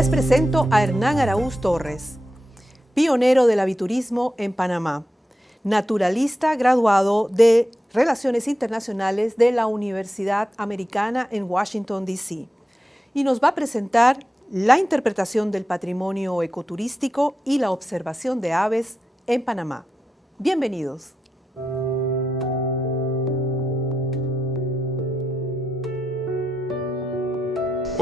Les presento a Hernán Araúz Torres, pionero del aviturismo en Panamá, naturalista graduado de Relaciones Internacionales de la Universidad Americana en Washington, D.C. y nos va a presentar la interpretación del patrimonio ecoturístico y la observación de aves en Panamá. Bienvenidos.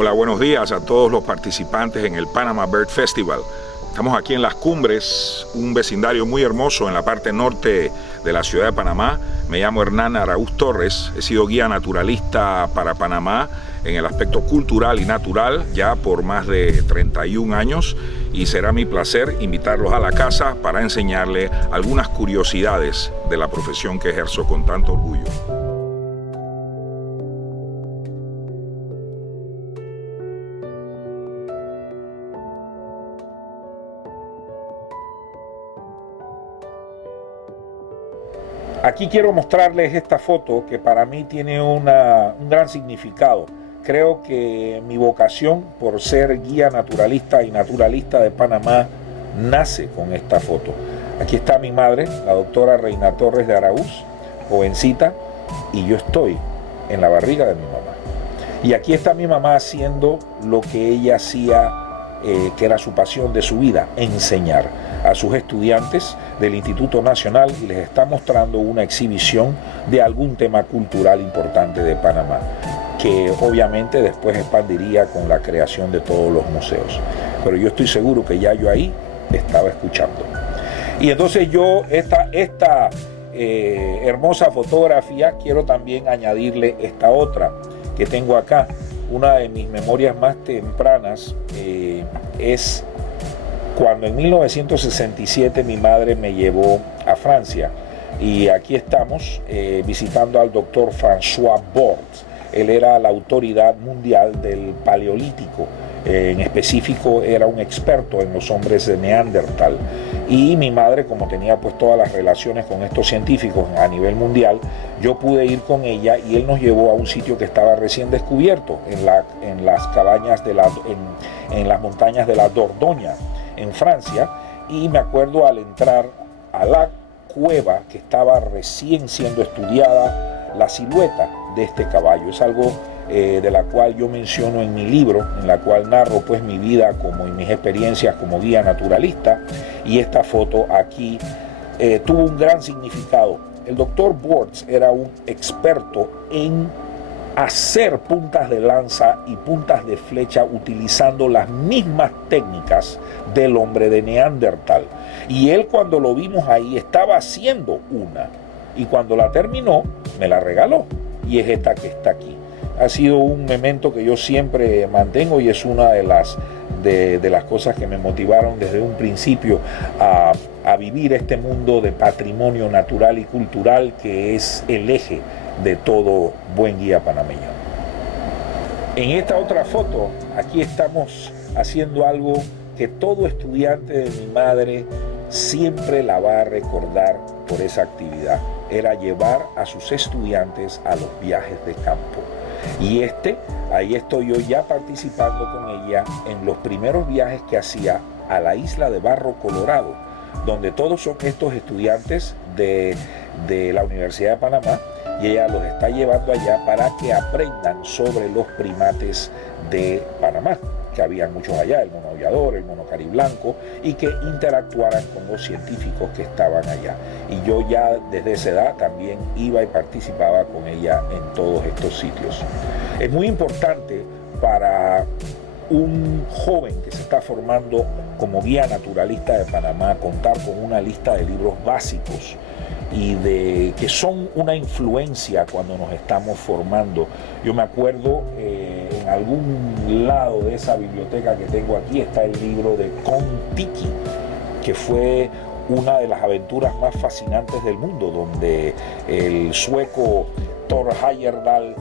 Hola, buenos días a todos los participantes en el Panama Bird Festival. Estamos aquí en Las Cumbres, un vecindario muy hermoso en la parte norte de la ciudad de Panamá. Me llamo Hernán Araúz Torres, he sido guía naturalista para Panamá en el aspecto cultural y natural ya por más de 31 años y será mi placer invitarlos a la casa para enseñarles algunas curiosidades de la profesión que ejerzo con tanto orgullo. Aquí quiero mostrarles esta foto que para mí tiene un gran significado. Creo que mi vocación por ser guía naturalista y naturalista de Panamá nace con esta foto. Aquí está mi madre, la doctora Reina Torres de Araúz, jovencita, y yo estoy en la barriga de mi mamá. Y aquí está mi mamá haciendo lo que ella hacía, que era su pasión de su vida, enseñar a sus estudiantes del Instituto Nacional, y les está mostrando una exhibición de algún tema cultural importante de Panamá, que obviamente después expandiría con la creación de todos los museos. Pero yo estoy seguro que ya yo ahí estaba escuchando. Y entonces yo, esta hermosa fotografía, quiero también añadirle esta otra que tengo acá. Una de mis memorias más tempranas es cuando en 1967 mi madre me llevó a Francia, y aquí estamos visitando al doctor François Bordes. Él era la autoridad mundial del Paleolítico, en específico era un experto en los hombres de Neandertal, y mi madre, como tenía pues todas las relaciones con estos científicos a nivel mundial, yo pude ir con ella y él nos llevó a un sitio que estaba recién descubierto en las cabañas en las montañas de la Dordoña en Francia, y me acuerdo al entrar a la cueva que estaba recién siendo estudiada, la silueta de este caballo. Es algo de la cual yo menciono en mi libro, en la cual narro pues mi vida como y mis experiencias como guía naturalista, y esta foto aquí tuvo un gran significado. El doctor Bordes era un experto en hacer puntas de lanza y puntas de flecha utilizando las mismas técnicas del hombre de Neandertal, y él, cuando lo vimos ahí, estaba haciendo una, y cuando la terminó me la regaló, y es esta que está aquí. Ha sido un memento que yo siempre mantengo, y es una de las cosas que me motivaron desde un principio a vivir este mundo de patrimonio natural y cultural, que es el eje de todo buen guía panameño. En esta otra foto, aquí estamos haciendo algo que todo estudiante de mi madre siempre la va a recordar por esa actividad. Era llevar a sus estudiantes a los viajes de campo. Y ahí estoy yo ya participando con ella en los primeros viajes que hacía a la isla de Barro Colorado, donde todos son estos estudiantes de la Universidad de Panamá, y ella los está llevando allá para que aprendan sobre los primates de Panamá, que había muchos allá, el mono aullador, el mono cariblanco, y que interactuaran con los científicos que estaban allá. Y yo ya desde esa edad también iba y participaba con ella en todos estos sitios. Es muy importante para un joven que se está formando como guía naturalista de Panamá contar con una lista de libros básicos y que son una influencia cuando nos estamos formando. Yo me acuerdo en algún lado de esa biblioteca que tengo aquí está el libro de Kon-Tiki, que fue una de las aventuras más fascinantes del mundo, donde el sueco Thor Heyerdahl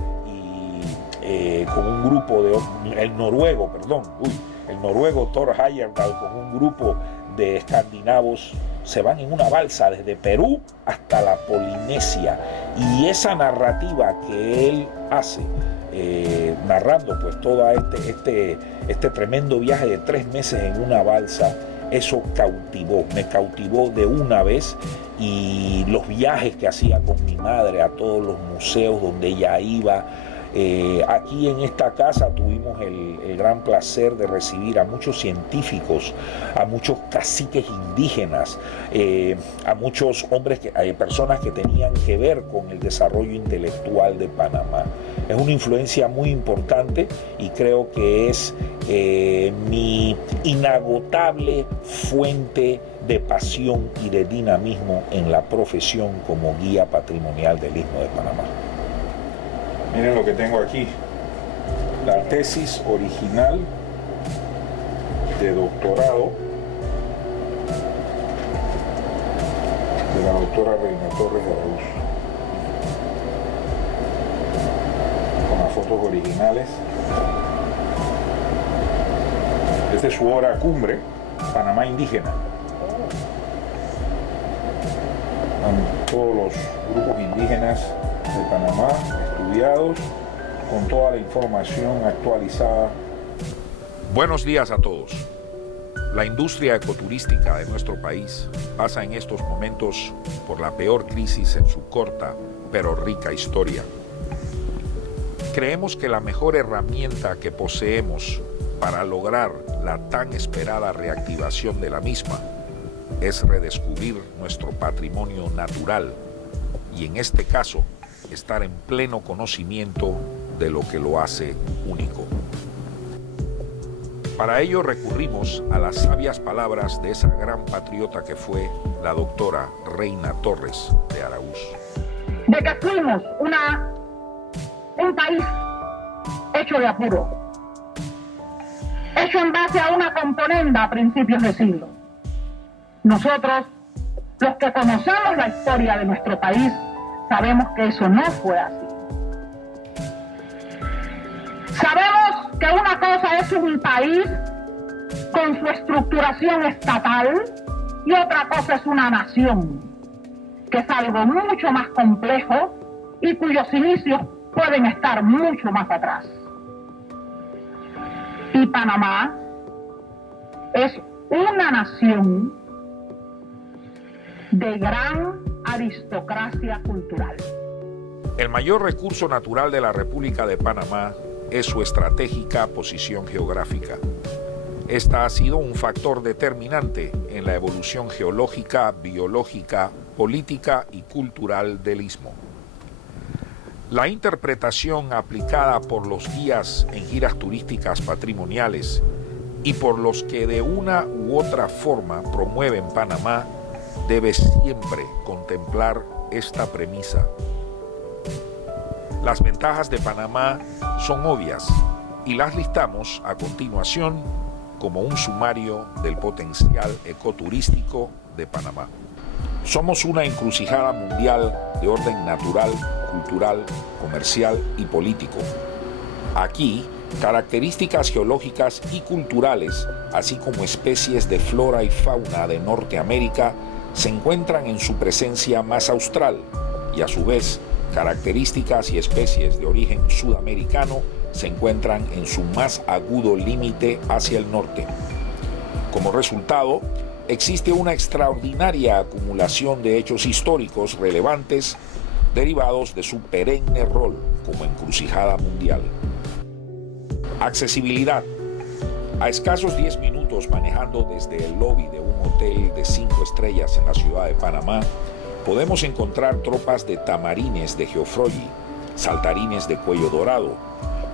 con un grupo el noruego Thor Heyerdahl con un grupo de escandinavos se van en una balsa desde Perú hasta la Polinesia, y esa narrativa que él hace, narrando pues todo este tremendo viaje de 3 meses en una balsa, eso me cautivó de una vez. Y los viajes que hacía con mi madre a todos los museos donde ella iba. Aquí en esta casa tuvimos el gran placer de recibir a muchos científicos, a muchos caciques indígenas, a muchos hombres, personas que tenían que ver con el desarrollo intelectual de Panamá. Es una influencia muy importante y creo que es mi inagotable fuente de pasión y de dinamismo en la profesión como guía patrimonial del Istmo de Panamá. Miren lo que tengo aquí, la tesis original de doctorado de la doctora Reina Torres de Araúz, con las fotos originales. Esta es su obra cumbre, Panamá Indígena. Todos los grupos indígenas de Panamá estudiados con toda la información actualizada. Buenos días a todos. La industria ecoturística de nuestro país pasa en estos momentos por la peor crisis en su corta pero rica historia. Creemos que la mejor herramienta que poseemos para lograr la tan esperada reactivación de la misma es redescubrir nuestro patrimonio natural y, en este caso, estar en pleno conocimiento de lo que lo hace único. Para ello recurrimos a las sabias palabras de esa gran patriota que fue la doctora Reina Torres de Araúz. De que fuimos un país hecho de apuro, hecho en base a una componenda a principios de siglo. Nosotros, los que conocemos la historia de nuestro país, sabemos que eso no fue así. Sabemos que una cosa es un país con su estructuración estatal y otra cosa es una nación, que es algo mucho más complejo y cuyos inicios pueden estar mucho más atrás. Y Panamá es una nación de gran aristocracia cultural. El mayor recurso natural de la República de Panamá es su estratégica posición geográfica. Esta ha sido un factor determinante en la evolución geológica, biológica, política y cultural del Istmo. La interpretación aplicada por los guías en giras turísticas patrimoniales y por los que de una u otra forma promueven Panamá debe siempre contemplar esta premisa. Las ventajas de Panamá son obvias y las listamos a continuación como un sumario del potencial ecoturístico de Panamá. Somos una encrucijada mundial de orden natural, cultural, comercial y político. Aquí, características geológicas y culturales, así como especies de flora y fauna de Norteamérica, se encuentran en su presencia más austral y, a su vez, características y especies de origen sudamericano se encuentran en su más agudo límite hacia el norte. Como resultado, existe una extraordinaria acumulación de hechos históricos relevantes derivados de su perenne rol como encrucijada mundial. Accesibilidad. A escasos 10 minutos manejando desde el lobby de un hotel de 5 estrellas en la ciudad de Panamá, podemos encontrar tropas de tamarines de geofroyi, saltarines de cuello dorado,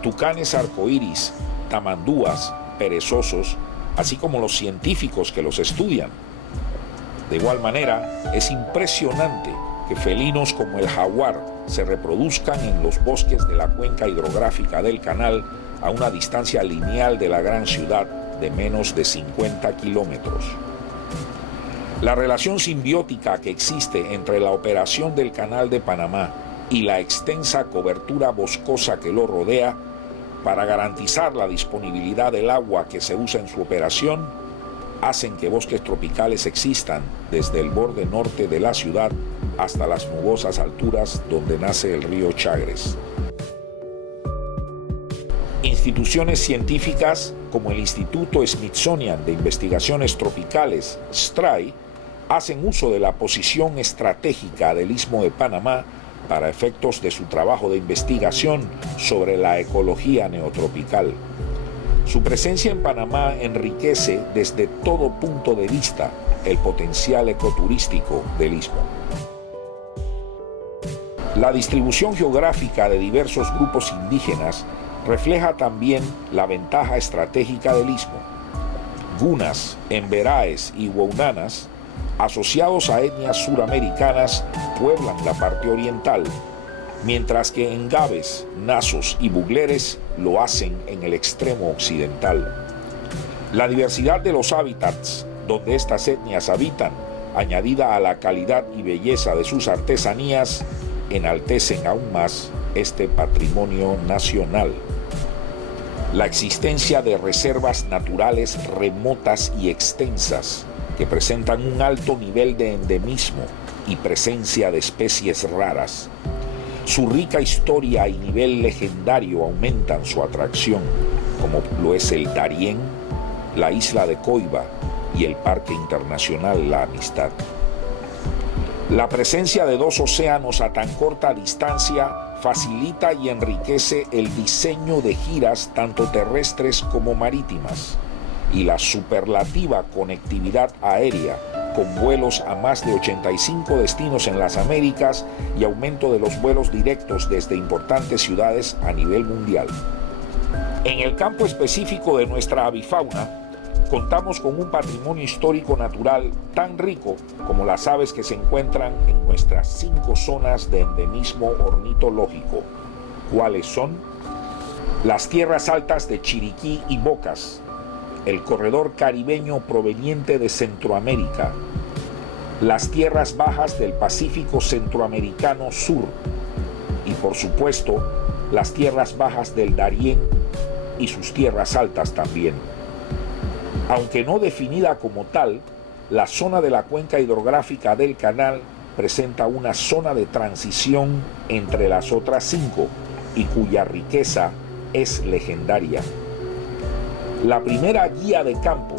tucanes arcoíris, tamandúas, perezosos, así como los científicos que los estudian. De igual manera, es impresionante que felinos como el jaguar se reproduzcan en los bosques de la cuenca hidrográfica del canal a una distancia lineal de la gran ciudad de menos de 50 kilómetros. La relación simbiótica que existe entre la operación del Canal de Panamá y la extensa cobertura boscosa que lo rodea para garantizar la disponibilidad del agua que se usa en su operación hacen que bosques tropicales existan desde el borde norte de la ciudad hasta las nubosas alturas donde nace el río Chagres. Instituciones científicas como el Instituto Smithsonian de Investigaciones Tropicales, STRI, hacen uso de la posición estratégica del Istmo de Panamá para efectos de su trabajo de investigación sobre la ecología neotropical. Su presencia en Panamá enriquece desde todo punto de vista el potencial ecoturístico del istmo. La distribución geográfica de diversos grupos indígenas refleja también la ventaja estratégica del istmo. Gunas, emberáes y huaunanas, asociados a etnias suramericanas, pueblan la parte oriental, mientras que engaves, nasos y bugleres lo hacen en el extremo occidental. La diversidad de los hábitats donde estas etnias habitan, añadida a la calidad y belleza de sus artesanías, enaltecen aún más este patrimonio nacional. La existencia de reservas naturales remotas y extensas que presentan un alto nivel de endemismo y presencia de especies raras. Su rica historia y nivel legendario aumentan su atracción, como lo es el Darién, la isla de Coiba y el Parque Internacional La Amistad. La presencia de dos océanos a tan corta distancia facilita y enriquece el diseño de giras tanto terrestres como marítimas, y la superlativa conectividad aérea con vuelos a más de 85 destinos en las Américas y aumento de los vuelos directos desde importantes ciudades a nivel mundial. En el campo específico de nuestra avifauna, contamos con un patrimonio histórico natural tan rico como las aves que se encuentran en nuestras 5 zonas de endemismo ornitológico. ¿Cuáles son? Las tierras altas de Chiriquí y Bocas, el corredor caribeño proveniente de Centroamérica, las tierras bajas del Pacífico Centroamericano Sur y, por supuesto, las tierras bajas del Darién y sus tierras altas también. Aunque no definida como tal, la zona de la cuenca hidrográfica del canal presenta una zona de transición entre las otras 5 y cuya riqueza es legendaria. La primera guía de campo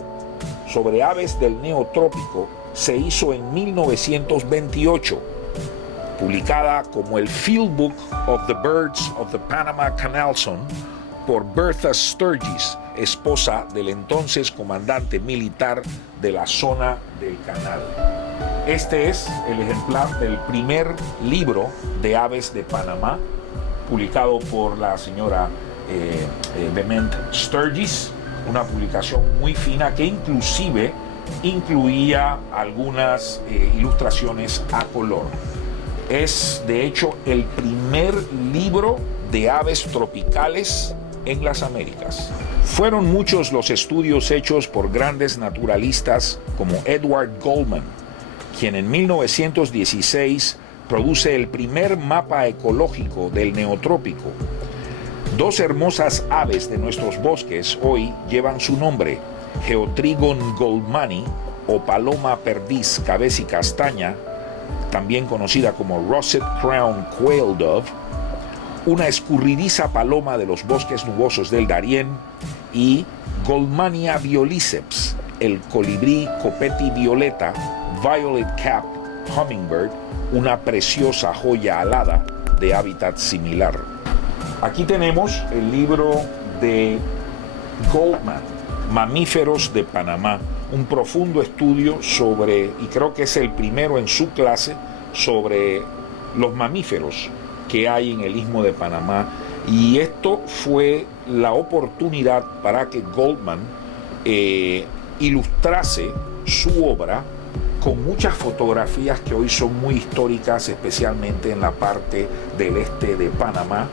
sobre aves del neotrópico se hizo en 1928, publicada como el Field Book of the Birds of the Panama Canal Zone por Bertha Sturgis, esposa del entonces comandante militar de la zona del canal. Este es el ejemplar del primer libro de aves de Panamá, publicado por la señora Bement Sturgis, una publicación muy fina que inclusive incluía algunas ilustraciones a color. Es de hecho el primer libro de aves tropicales en las Américas. Fueron muchos los estudios hechos por grandes naturalistas como Edward Goldman, quien en 1916 produce el primer mapa ecológico del neotrópico. 2 hermosas aves de nuestros bosques hoy llevan su nombre: Geotrigon goldmani o paloma perdiz cabeza y castaña, también conocida como Russet Crown Quail Dove, una escurridiza paloma de los bosques nubosos del Darién, y Goldmania violiceps, el colibrí copeti violeta, Violet Cap Hummingbird, una preciosa joya alada de hábitat similar. Aquí tenemos el libro de Goldman, Mamíferos de Panamá, un profundo estudio sobre, y creo que es el primero en su clase, sobre los mamíferos que hay en el Istmo de Panamá, y esto fue la oportunidad para que Goldman ilustrase su obra con muchas fotografías que hoy son muy históricas, especialmente en la parte del este de Panamá,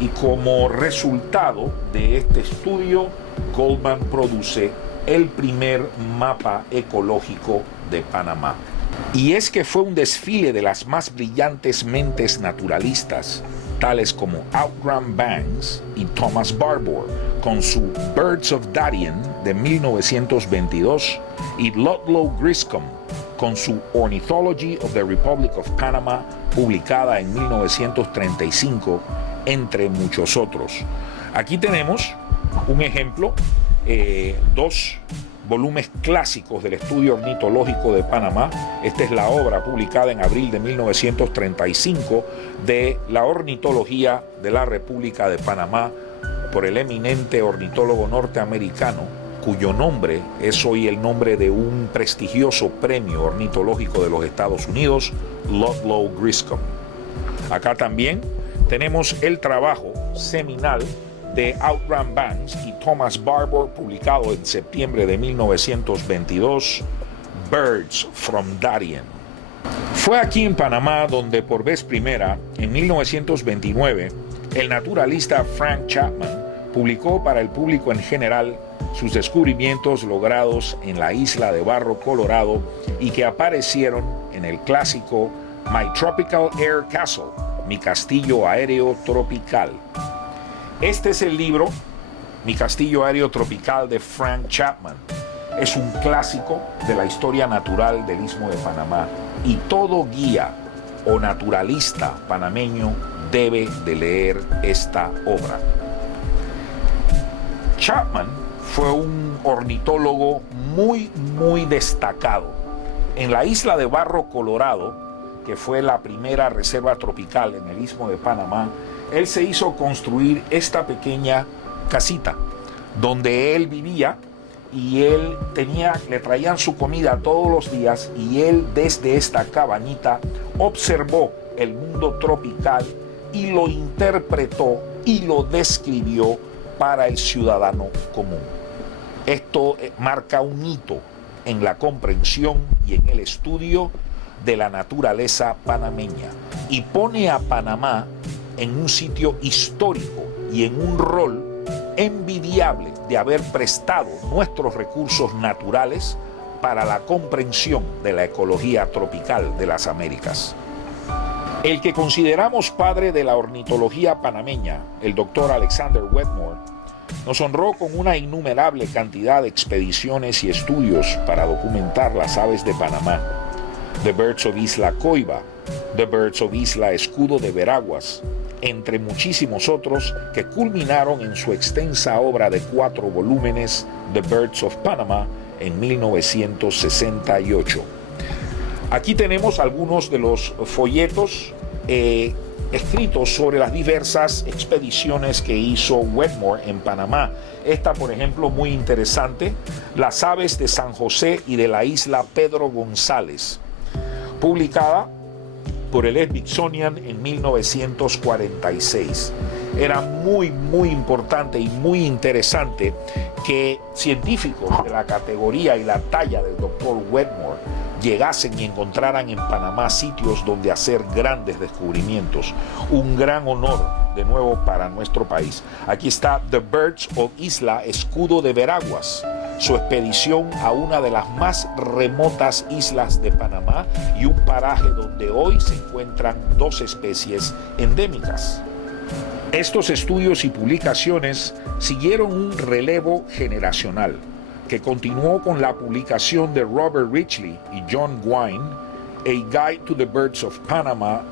y como resultado de este estudio, Goldman produce el primer mapa ecológico de Panamá. Y es que fue un desfile de las más brillantes mentes naturalistas tales como Outram Banks y Thomas Barbour, con su Birds of Darien de 1922, y Ludlow Griscom, con su Ornithology of the Republic of Panama, publicada en 1935, entre muchos otros. Aquí tenemos un ejemplo, dos volúmenes clásicos del estudio ornitológico de Panamá. Esta es la obra publicada en abril de 1935 de la ornitología de la República de Panamá por el eminente ornitólogo norteamericano, cuyo nombre es hoy el nombre de un prestigioso premio ornitológico de los Estados Unidos, Ludlow Griscom. Acá también tenemos el trabajo seminal de Outram Banks y Thomas Barbour, publicado en septiembre de 1922, Birds from Darien. Fue aquí en Panamá donde por vez primera, en 1929, el naturalista Frank Chapman publicó para el público en general sus descubrimientos logrados en la isla de Barro Colorado y que aparecieron en el clásico My Tropical Air Castle, Mi Castillo Aéreo Tropical. Este es el libro, Mi Castillo Aéreo Tropical, de Frank Chapman. Es un clásico de la historia natural del Istmo de Panamá y todo guía o naturalista panameño debe de leer esta obra. Chapman fue un ornitólogo muy destacado. En la isla de Barro Colorado, que fue la primera reserva tropical en el Istmo de Panamá, él se hizo construir esta pequeña casita donde él vivía y le traían su comida todos los días y él desde esta cabañita observó el mundo tropical y lo interpretó y lo describió para el ciudadano común. Esto marca un hito en la comprensión y en el estudio de la naturaleza panameña y pone a Panamá en un sitio histórico y en un rol envidiable de haber prestado nuestros recursos naturales para la comprensión de la ecología tropical de las Américas. El que consideramos padre de la ornitología panameña, el doctor Alexander Wetmore, nos honró con una innumerable cantidad de expediciones y estudios para documentar las aves de Panamá: The Birds of Isla Coiba, The Birds of Isla Escudo de Veraguas, entre muchísimos otros que culminaron en su extensa obra de 4 volúmenes, The Birds of Panama, en 1968. Aquí tenemos algunos de los folletos escritos sobre las diversas expediciones que hizo Wetmore en Panamá. Esta, por ejemplo, muy interesante, Las aves de San José y de la isla Pedro González, publicada por el Smithsonian en 1946. Era muy importante y muy interesante que científicos de la categoría y la talla del Dr. Wetmore llegasen y encontraran en Panamá sitios donde hacer grandes descubrimientos. Un gran honor de nuevo para nuestro país. Aquí está The Birds of Isla Escudo de Veraguas, su expedición a una de las más remotas islas de Panamá y un paraje donde hoy se encuentran 2 especies endémicas. Estos estudios y publicaciones siguieron un relevo generacional que continuó con la publicación de Robert Richley y John Gwynne, A Guide to the Birds of Panama,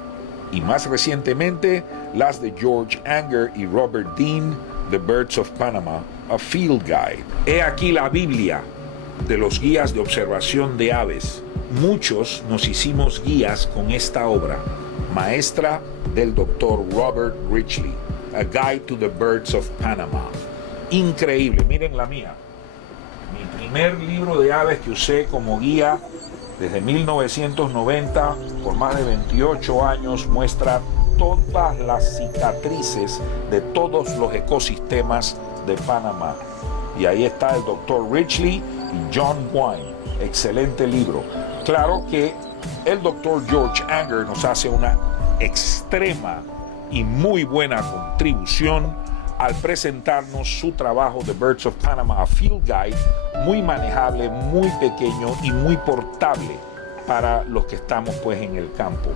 y más recientemente las de George Anger y Robert Dean, The Birds of Panama, A Field Guide. He aquí la Biblia de los guías de observación de aves. Muchos nos hicimos guías con esta obra, maestra del Dr. Robert Richley, A Guide to the Birds of Panama. Increíble, miren la mía. Mi primer libro de aves que usé como guía desde 1990, por más de 28 años, muestra todas las cicatrices de todos los ecosistemas de Panamá. Y ahí está el Dr. Richley y John Gwynne. Excelente libro. Claro que el Dr. George Anger nos hace una extrema y muy buena contribución al presentarnos su trabajo The Birds of Panama, A Field Guide, muy manejable, muy pequeño y muy portable para los que estamos pues en el campo.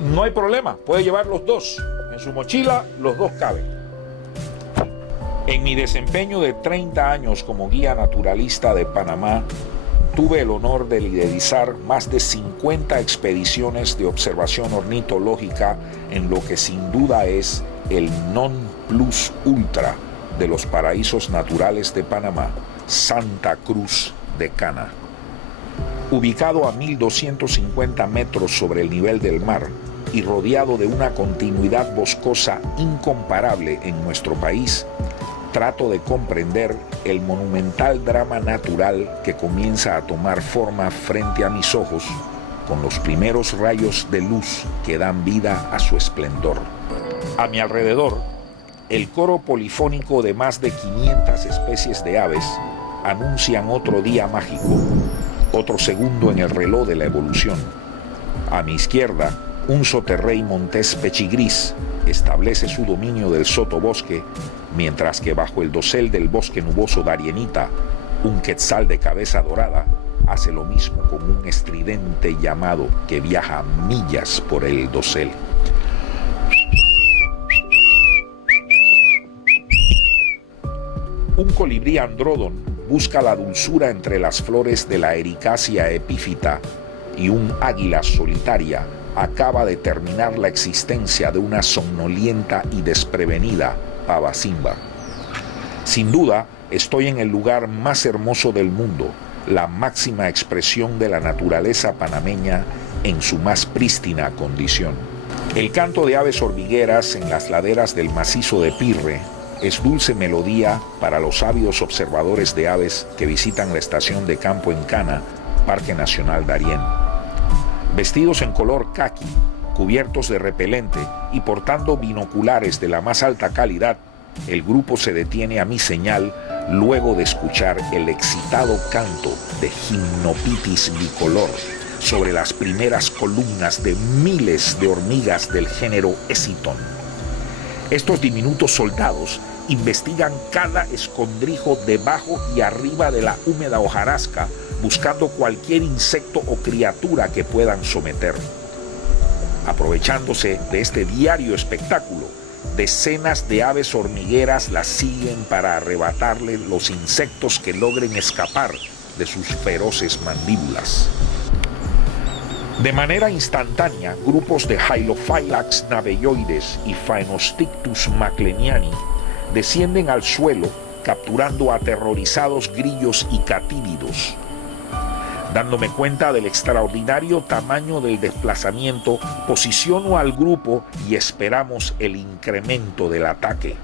no hay problema, puede llevar los dos. En su mochila los dos caben. En mi desempeño de 30 años como guía naturalista de Panamá, tuve el honor de liderizar más de 50 expediciones de observación ornitológica en lo que sin duda es el non plus ultra de los paraísos naturales de Panamá, Santa Cruz de Cana. Ubicado a 1.250 metros sobre el nivel del mar y rodeado de una continuidad boscosa incomparable en nuestro país, trato de comprender el monumental drama natural que comienza a tomar forma frente a mis ojos con los primeros rayos de luz que dan vida a su esplendor. A mi alrededor, el coro polifónico de más de 500 especies de aves anuncian otro día mágico, otro segundo en el reloj de la evolución. A mi izquierda, un soterrey montés pechigris establece su dominio del sotobosque, mientras que bajo el dosel del bosque nuboso Darienita, un quetzal de cabeza dorada hace lo mismo con un estridente llamado que viaja millas por el dosel. Un colibrí andródon busca la dulzura entre las flores de la Ericacia epífita y un águila solitaria acaba de terminar la existencia de una somnolienta y desprevenida pavacimba. Sin duda, estoy en el lugar más hermoso del mundo, la máxima expresión de la naturaleza panameña en su más prístina condición. El canto de aves hormigueras en las laderas del macizo de Pirre es dulce melodía para los ávidos observadores de aves que visitan la estación de campo en Cana, Parque Nacional Darién. Vestidos en color caqui, cubiertos de repelente y portando binoculares de la más alta calidad, el grupo se detiene a mi señal luego de escuchar el excitado canto de Gymnopitis bicolor sobre las primeras columnas de miles de hormigas del género Esiton. Estos diminutos soldados investigan cada escondrijo debajo y arriba de la húmeda hojarasca, buscando cualquier insecto o criatura que puedan someter. Aprovechándose de este diario espectáculo, decenas de aves hormigueras las siguen para arrebatarle los insectos que logren escapar de sus feroces mandíbulas. De manera instantánea, grupos de Hylophylactes navelloides y Phaenostictus macleniani descienden al suelo, capturando aterrorizados grillos y catívidos. Dándome cuenta del extraordinario tamaño del desplazamiento, posiciono al grupo y esperamos el incremento del ataque.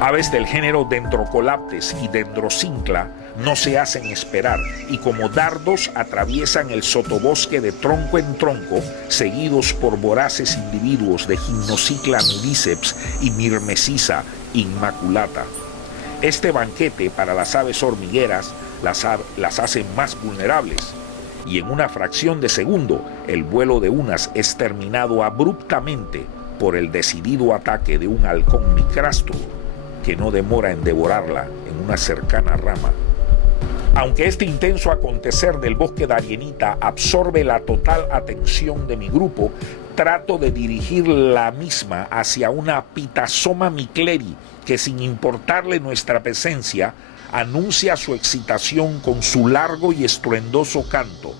Aves del género Dendrocolaptes y Dendrocincla no se hacen esperar y como dardos atraviesan el sotobosque de tronco en tronco, seguidos por voraces individuos de Gymnocicla nudiceps y Myrmeciza inmaculata. Este banquete para las aves hormigueras las hace más vulnerables y en una fracción de segundo el vuelo de unas es terminado abruptamente por el decidido ataque de un halcón micrastro que no demora en devorarla en una cercana rama. Aunque este intenso acontecer del bosque Darienita absorbe la total atención de mi grupo, trato de dirigir la misma hacia una Pitasoma micleri que, sin importarle nuestra presencia, anuncia su excitación con su largo y estruendoso canto.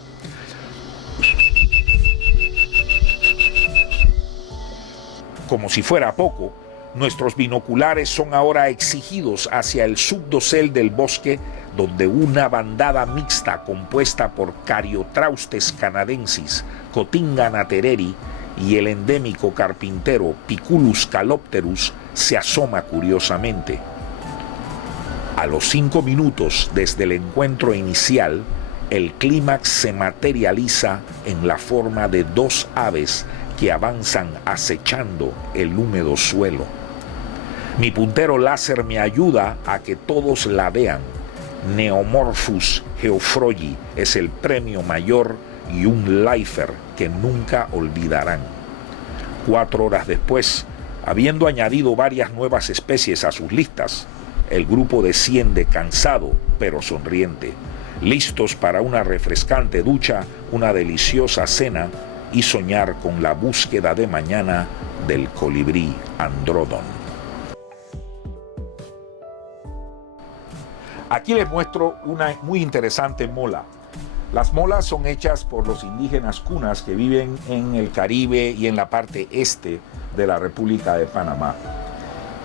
Como si fuera poco, nuestros binoculares son ahora exigidos hacia el subdosel del bosque, donde una bandada mixta compuesta por Cariotraustes canadensis, Cotinga natereri y el endémico carpintero Piculus calopterus se asoma curiosamente. A los 5 minutos desde el encuentro inicial, el clímax se materializa en la forma de 2 aves que avanzan acechando el húmedo suelo. Mi puntero láser me ayuda a que todos la vean. Neomorphus geoffroyi es el premio mayor y un lifer que nunca olvidarán. 4 horas después, habiendo añadido varias nuevas especies a sus listas, el grupo desciende cansado pero sonriente. listos para una refrescante ducha, una deliciosa cena y soñar con la búsqueda de mañana del colibrí andródon. Aquí les muestro una muy interesante mola. Las molas son hechas por los indígenas cunas que viven en el Caribe y en la parte este de la República de Panamá.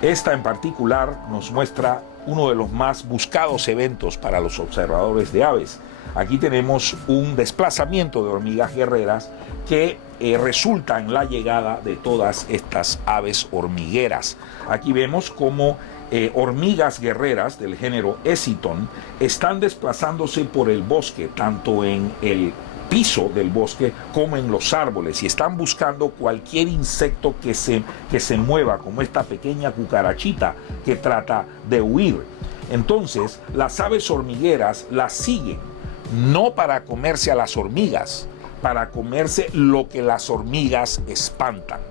Esta en particular nos muestra uno de los más buscados eventos para los observadores de aves. Aquí tenemos un desplazamiento de hormigas guerreras que resulta en la llegada de todas estas aves hormigueras. Aquí vemos cómo hormigas guerreras del género Eciton están desplazándose por el bosque, tanto en el piso del bosque como en los árboles, y están buscando cualquier insecto que se mueva, como esta pequeña cucarachita que trata de huir. Entonces las aves hormigueras las siguen, no para comerse a las hormigas, para comerse lo que las hormigas espantan.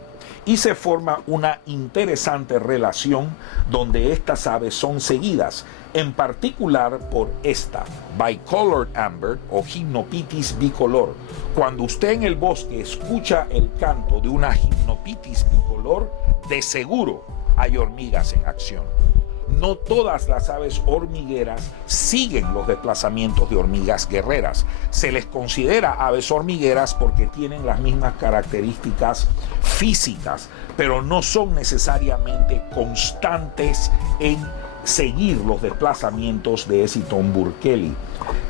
Y se forma una interesante relación donde estas aves son seguidas, en particular por esta, Bicolored Amber o Hypnopitis bicolor. Cuando usted en el bosque escucha el canto de una Hypnopitis bicolor, de seguro hay hormigas en acción. No todas las aves hormigueras siguen los desplazamientos de hormigas guerreras. Se les considera aves hormigueras porque tienen las mismas características físicas, pero no son necesariamente constantes en seguir los desplazamientos de Eciton burkeli.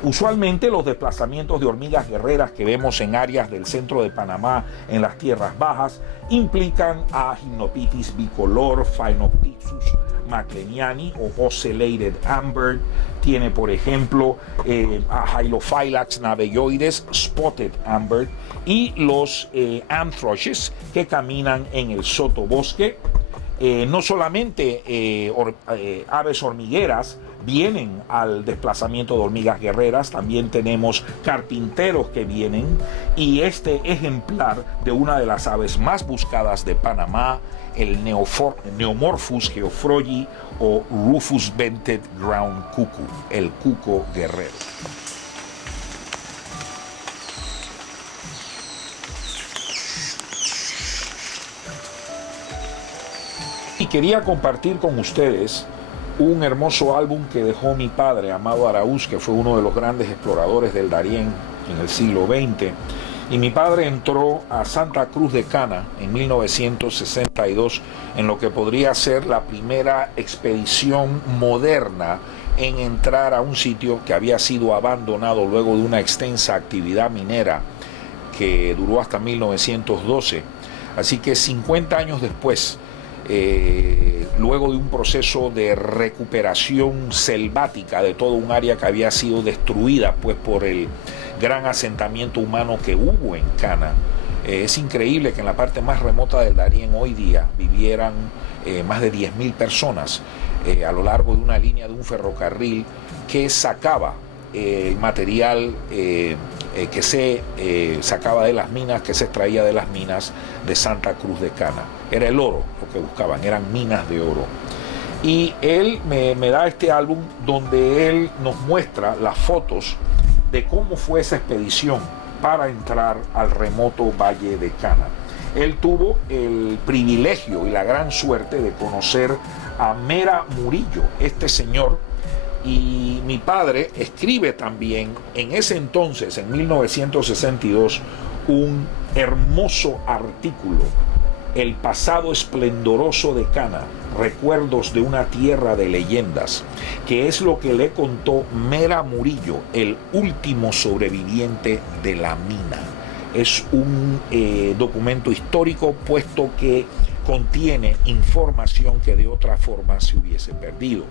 Usualmente los desplazamientos de hormigas guerreras que vemos en áreas del centro de Panamá, en las tierras bajas, implican a Hypnopitis bicolor, Phainoptychus macleniani o Ocellated Amber. Tiene, por ejemplo, a Hylophylactis navelloides, Spotted Amber, y los anthrushes que caminan en el sotobosque. No solamente aves hormigueras vienen al desplazamiento de hormigas guerreras, también tenemos carpinteros que vienen, y este ejemplar de una de las aves más buscadas de Panamá, el Neomorphus geoffroyi o Rufus vented ground cuckoo, el cuco guerrero. Y quería compartir con ustedes un hermoso álbum que dejó mi padre, Amado Araúz, que fue uno de los grandes exploradores del Darién en el siglo XX. Y mi padre entró a Santa Cruz de Cana en 1962 en lo que podría ser la primera expedición moderna en entrar a un sitio que había sido abandonado luego de una extensa actividad minera que duró hasta 1912. Así que 50 años después, luego de un proceso de recuperación selvática de todo un área que había sido destruida pues por el gran asentamiento humano que hubo en Cana, es increíble que en la parte más remota del Darién hoy día vivieran más de 10.000 personas a lo largo de una línea de un ferrocarril que sacaba material que se sacaba de las minas, que se extraía de las minas de Santa Cruz de Cana. Era el oro lo que buscaban, eran minas de oro. Y él me da este álbum donde él nos muestra las fotos de cómo fue esa expedición para entrar al remoto Valle de Cana. Él tuvo el privilegio y la gran suerte de conocer a Mera Murillo, este señor. Y mi padre escribe también en ese entonces, en 1962, un hermoso artículo, El pasado esplendoroso de Cana, recuerdos de una tierra de leyendas, que es lo que le contó Mera Murillo, el último sobreviviente de la mina. Es un documento histórico, puesto que contiene información que de otra forma se hubiese perdido.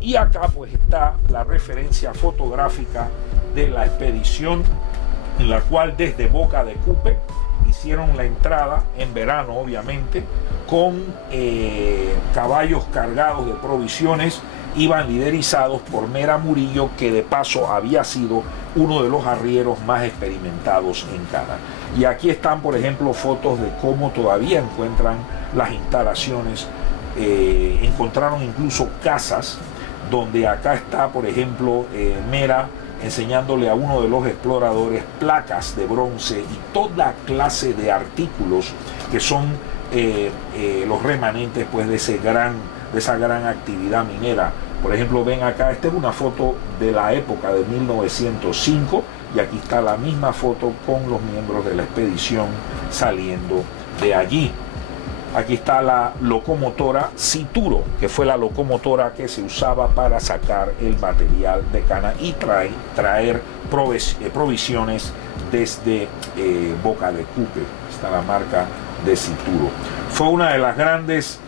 Y acá pues está la referencia fotográfica de la expedición, en la cual desde Boca de Cupe hicieron la entrada, en verano obviamente, con caballos cargados de provisiones. Iban liderizados por Mera Murillo, que de paso había sido uno de los arrieros más experimentados en Cana. Y aquí están, por ejemplo, fotos de cómo todavía encuentran las instalaciones. Encontraron incluso casas donde acá está, por ejemplo, Mera enseñándole a uno de los exploradores placas de bronce y toda clase de artículos que son los remanentes pues, de esa gran actividad minera. Por ejemplo, ven acá, esta es una foto de la época de 1905 y aquí está la misma foto con los miembros de la expedición saliendo de allí. Aquí está la locomotora Cituro, que fue la locomotora que se usaba para sacar el material de cana y traer provisiones desde Boca de Cupe. Está la marca de Cituro. Fue una de las grandes,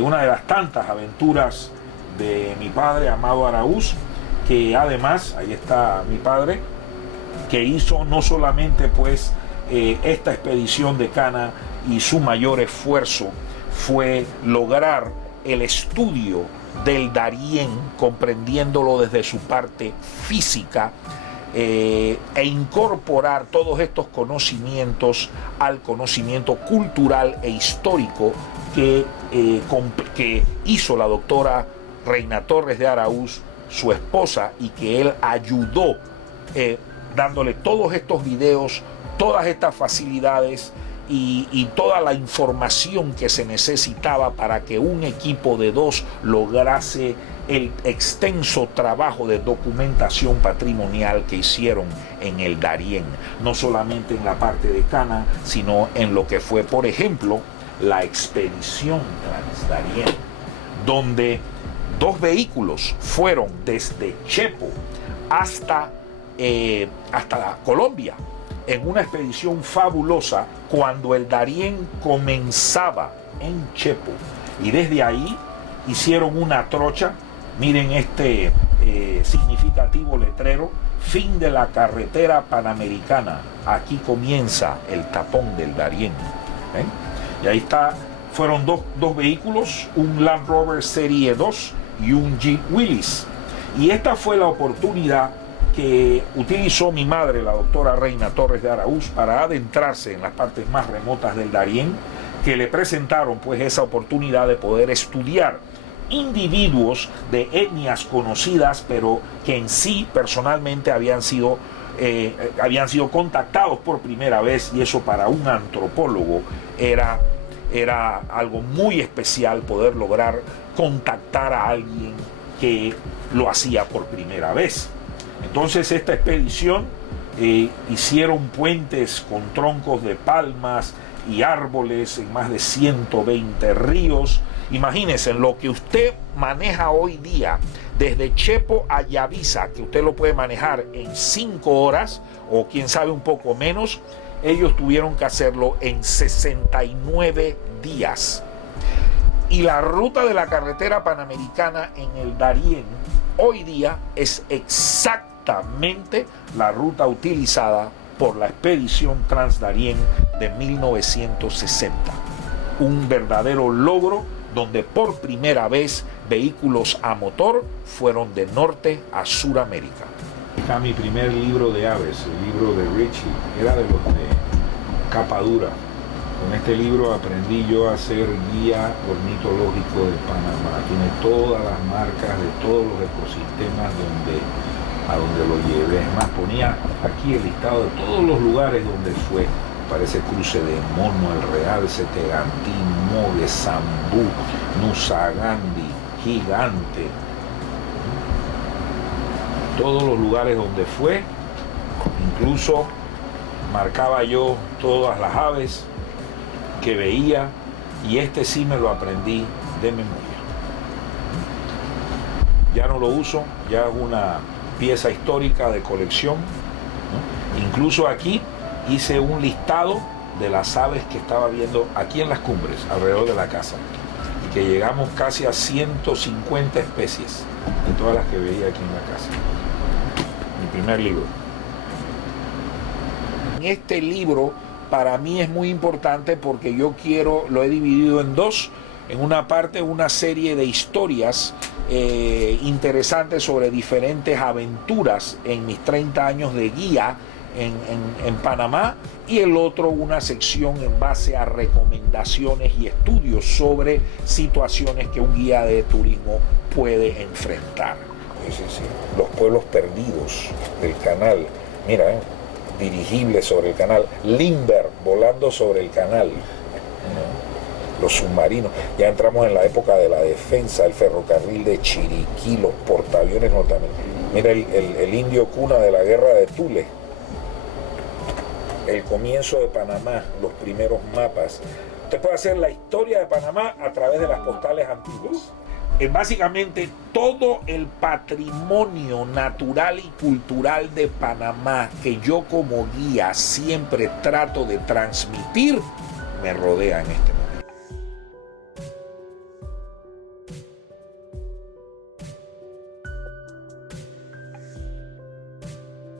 una de las tantas aventuras de mi padre, Amado Araúz, que además, ahí está mi padre, que hizo no solamente pues esta expedición de cana, y su mayor esfuerzo fue lograr el estudio del Darién, comprendiéndolo desde su parte física, e incorporar todos estos conocimientos al conocimiento cultural e histórico que hizo la doctora Reina Torres de Araúz, su esposa, y que él ayudó dándole todos estos videos, todas estas facilidades y toda la información que se necesitaba para que un equipo de 2 lograse el extenso trabajo de documentación patrimonial que hicieron en el Darién, no solamente en la parte de cana, sino en lo que fue, por ejemplo, la expedición Transdarién, donde 2 vehículos fueron desde Chepo hasta Colombia, en una expedición fabulosa cuando el Darién comenzaba en Chepo, y desde ahí hicieron una trocha. Miren este significativo letrero: fin de la carretera panamericana, aquí comienza el tapón del Darién. Y ahí está, fueron dos vehículos, un Land Rover Serie 2 y un Jeep Willys, y esta fue la oportunidad que utilizó mi madre, la doctora Reina Torres de Araúz, para adentrarse en las partes más remotas del Darién, que le presentaron pues esa oportunidad de poder estudiar individuos de etnias conocidas, pero que en sí personalmente habían sido contactados por primera vez, y eso para un antropólogo era algo muy especial, poder lograr contactar a alguien que lo hacía por primera vez. Entonces esta expedición hicieron puentes con troncos de palmas y árboles en más de 120 ríos. Imagínense lo que usted maneja hoy día desde Chepo a Yavisa, que usted lo puede manejar en 5 horas o quién sabe un poco menos. Ellos tuvieron que hacerlo en 69 días. Y la ruta de la carretera panamericana en el Darién hoy día es exactamente la ruta utilizada por la expedición Transdarién de 1960. Un verdadero logro donde por primera vez vehículos a motor fueron de Norte a Suramérica. Está mi primer libro de aves, el libro de Richie, era de los de capa dura. Con este libro aprendí yo a ser guía ornitológico de Panamá. Tiene todas las marcas de todos los ecosistemas a donde lo llevé. Es más, ponía aquí el listado de todos los lugares donde fue. Parece Cruce de Mono, El Real, Setegantí, Mogue, Zambú, Nusagandi, Gigante. Todos los lugares donde fue, incluso marcaba yo todas las aves que veía, y este sí me lo aprendí de memoria. Ya no lo uso, ya es una pieza histórica de colección, ¿no? Incluso aquí hice un listado de las aves que estaba viendo aquí en las cumbres, alrededor de la casa, y que llegamos casi a 150 especies de todas las que veía aquí en la casa. Mi primer libro. En este libro para mí es muy importante porque lo he dividido en 2. En una parte, una serie de historias interesantes sobre diferentes aventuras en mis 30 años de guía en Panamá, y el otro una sección en base a recomendaciones y estudios sobre situaciones que un guía de turismo puede enfrentar. Sí. Los pueblos perdidos del canal, mira, dirigibles sobre el canal, Lindbergh volando sobre el canal, los submarinos, ya entramos en la época de la defensa, el ferrocarril de Chiriquí, los portaaviones norteamericanos, mira el indio cuna de la guerra de Thule, el comienzo de Panamá, los primeros mapas. Usted puede hacer la historia de Panamá a través de las postales antiguas. Básicamente todo el patrimonio natural y cultural de Panamá que yo como guía siempre trato de transmitir me rodea en este